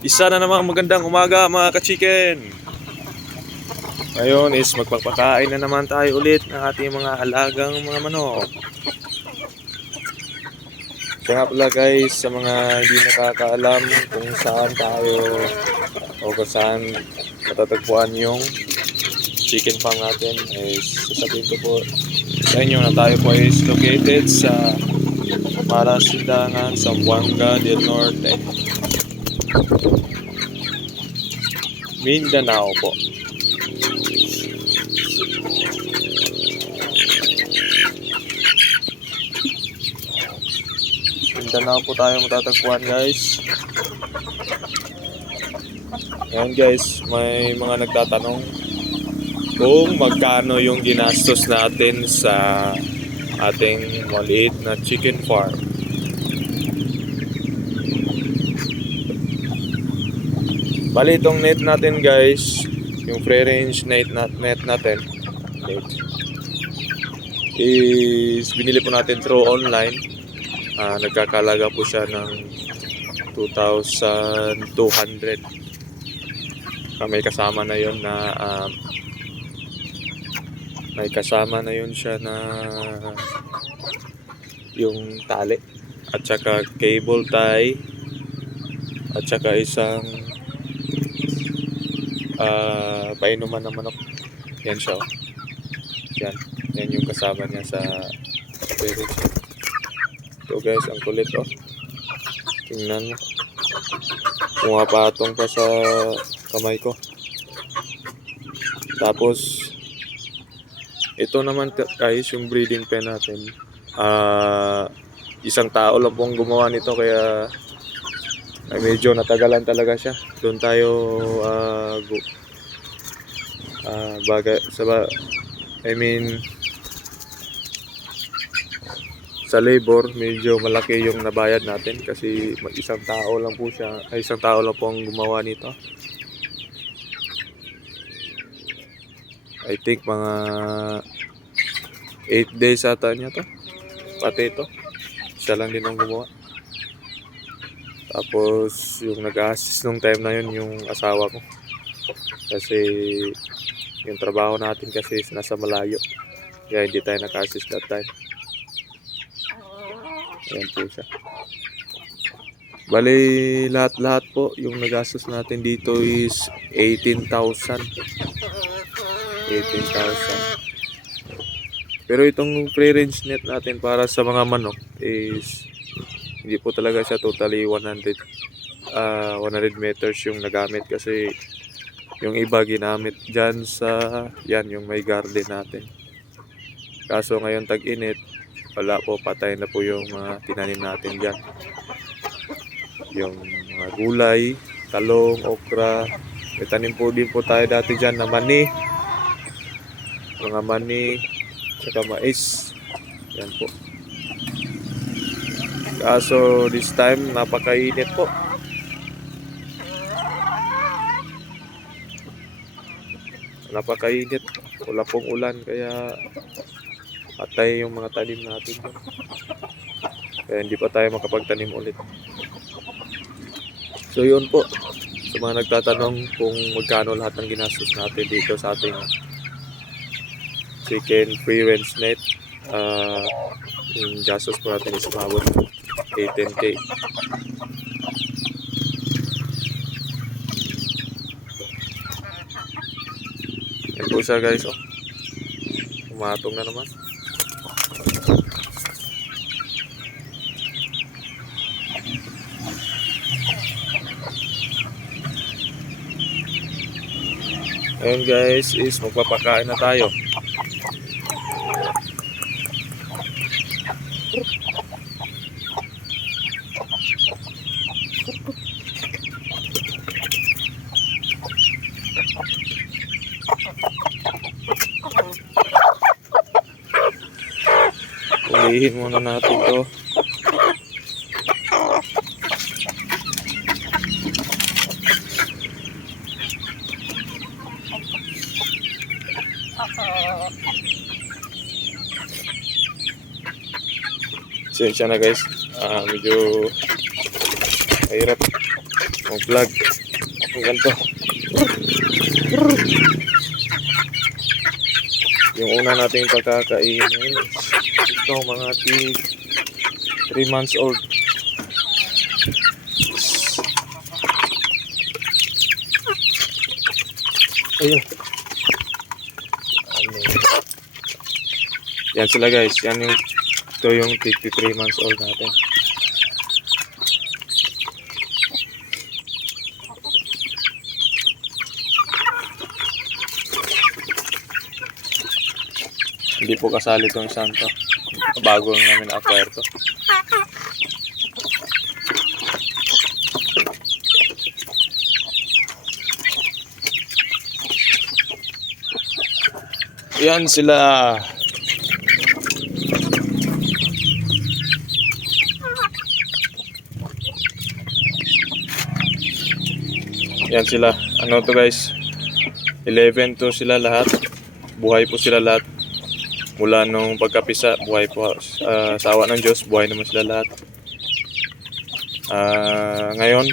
Isa na namang magandang umaga mga ka-chicken. Ngayon is magpapakain na naman tayo ulit ng ating mga alagang mga manok. Kaya nga pala guys, sa mga hindi nakakaalam kung saan tayo o kung saan matatagpuan yung chicken farm natin, is sasabihin ko po sa inyo na tayo po is located sa Marasindangan, Zamboanga del Norte, Mindanao po. Mindanao po tayo matatagpuan guys. Ngayon guys, may mga nagtatanong kung magkano yung ginastos natin sa ating maliit na chicken farm. Bali itong net natin guys, yung free range net natin is binili po natin through online. Nagkakalaga po siya ng 2,200. May kasama na yon na may kasama na yun siya na yung tali at saka cable tie at saka isang painuman ng manok. Yan siya, oh. Yan yung kasama niya sa package. Ito guys, ang kulit, oh. Tingnan mo, pumapatong pa sa kamay ko. Tapos ito naman guys, yung breeding pen natin. Isang tao lang pong gumawa nito, kaya medyo natagalan talaga siya. Doon tayo sa labor medyo malaki yung nabayad natin kasi isang tao lang po ang gumawa nito. I think mga 8 days ata niya to. Pati ito, siya lang din ang gumawa. Tapos yung nag-assist nung time na yun yung asawa ko, kasi yung trabaho natin kasi nasa malayo, kaya hindi tayo naka-assist that time. Ayan po siya. Bali lahat po yung nagastos natin dito is 18,000. Pero itong free range net natin para sa mga manok is hindi po talaga siya totally 100 meters yung nagamit, kasi yung iba ginamit dyan sa yung may garden natin. Kaso ngayon tag-init, wala po, patay na po yung mga tinanim natin dyan. Yung mga gulay, talong, okra. May tanim po din po tayo dati dyan na mga mani, saka mais. Yan po. Kaso this time napakainit po. Napakainit. Wala pong ulan, kaya patay yung mga tanim natin. Kaya hindi pa tayo makapagtanim ulit. So yun po, sa mga nagtatanong kung magkano lahat ng ginastos natin dito sa ating chicken free range net, yung gastos po natin is umabot 18K. Yan po siya guys, oh. Umatong na naman. Ayun guys, is magpapakain na tayo. Ulihin muna natin to. Pasensya na guys, medyo mahirap Mag-vlog. Ang ganito. Yung una nating pagkakainin ito mga 3 months old. Ayun. Yan sila guys. Ito yung 3 months old natin. Hindi po kasali itong isang to. Bago namin na-acquire to. Yan sila. Yan sila. Ano to guys? 11 to sila lahat. Buhay po sila lahat. Mula nung pagkapisa, buhay po. Sa awa ng Diyos, buhay naman sila lahat. Ngayon,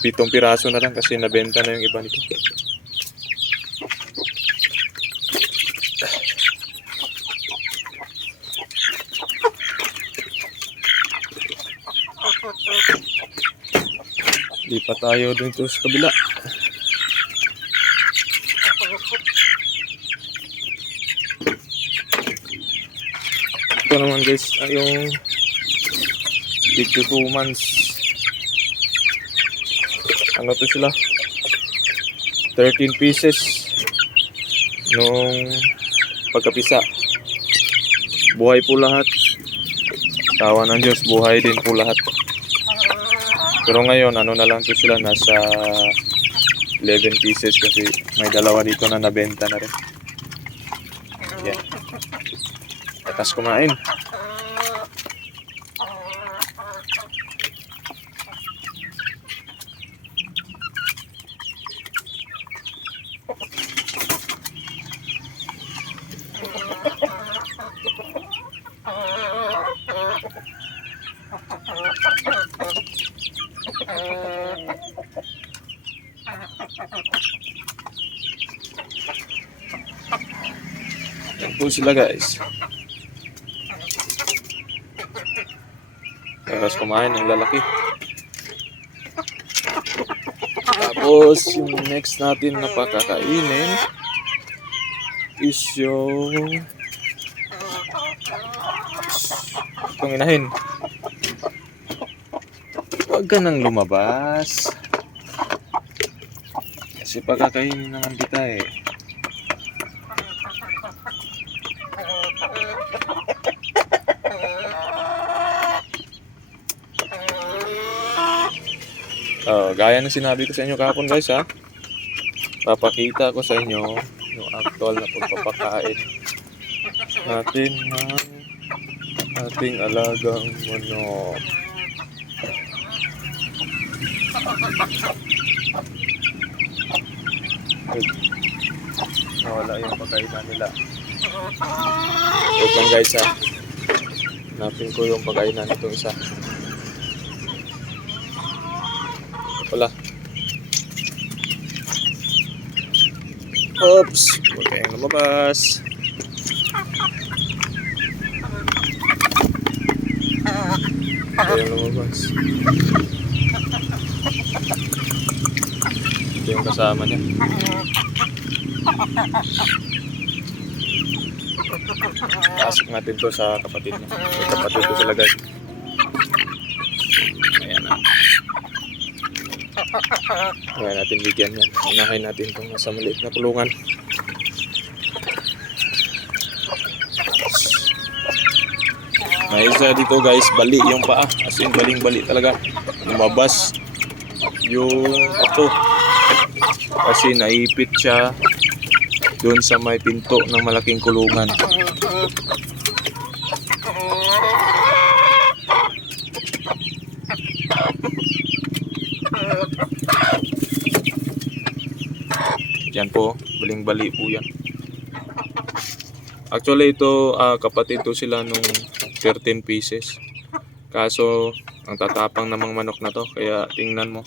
7 piraso na lang kasi nabenta na yung iba nito. Lipat tayo dito sa kabila. Ito naman guys, yung big to 2 months. Ano to sila? 13 pieces nung pagkapisa. Buhay po lahat. Tawa ng Diyos, buhay din po lahat. Pero ngayon, ano na lang to sila, nasa 11 pieces kasi may dalawa dito na nabenta na rin. Yan. Atas kumain. Yan po sila guys. Tapos kumain ng lalaki. Tapos yung next natin na pakakainin is yung itong inahin. Huwag ka nang lumabas. Kasi pakakainin naman kita eh. Gaya ng sinabi ko sa inyo kahapon guys ha. Papakita ko sa inyo yung actual na pagpapakain natin ng ating alagang manok. Ay, nawala yung pagkainan nila. Wait lang guys ha. Hanapin ko yung pagkainan nitong isa. Wala. Oops! Huwag kayong lumabas. Huwag kayong lumabas. Ito yung kasama niya. Pasok natin to sa kapatid niya. May kapatid ko sila guys. Ayan na. Kaya natin bigyan yan. Unahin natin itong nasa maliit na pulungan. May isa dito guys, bali yung paa. As in baling-bali talaga. Lumabas yung apo. Kasi naipit siya doon sa may pinto ng malaking kulungan. Yan po, baling-bali po yan. Actually ito, kapatid to sila nung 13 pieces. Kaso, ang tatapang namang manok na to. Kaya tingnan mo,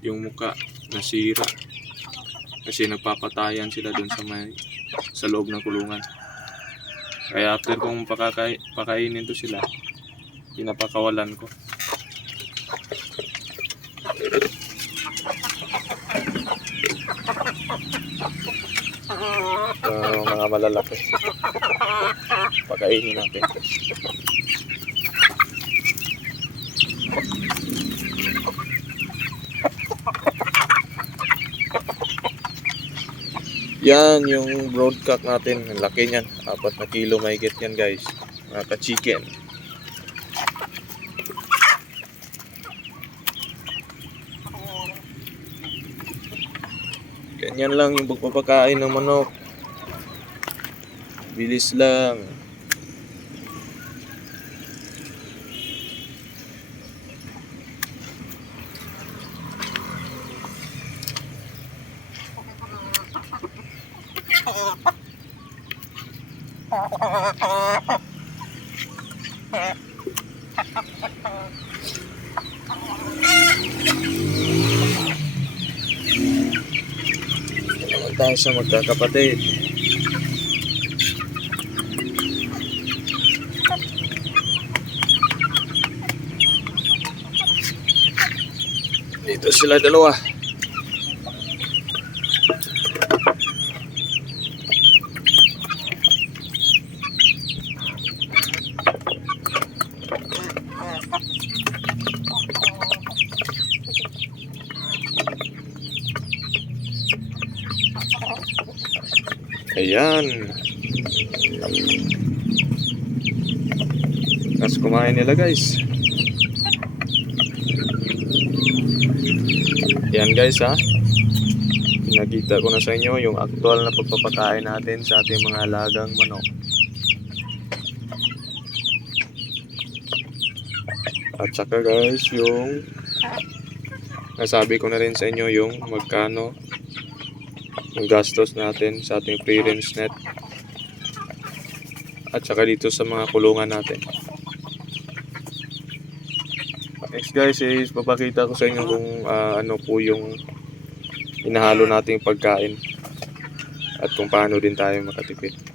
yung muka nasira kasi nagpapatayan sila dun sa loob ng kulungan. Kaya after kong pakainin to sila, pinapakawalan ko. Mga malalaki, pakainin natin. Yan yung broadcock natin. Ang laki niyan. 4 na kilo mahigit yan guys. Mga ka-chicken. Ganyan lang yung pagpapakain ng manok. Bilis lang. Naman tayo sa magkakapatid. Dito sila dalawa. Ayan. Tapos kumain nila guys. Ayan guys ha. Nakita ko na sa inyo yung actual na pagpapakain natin sa ating mga alagang manok. At saka guys yung nasabi ko na rin sa inyo yung magkano yung gastos natin sa ating free range net at saka dito sa mga kulungan natin. Next guys is papakita ko sa inyo kung ano po yung inahalo nating pagkain at kung paano din tayo makatipid.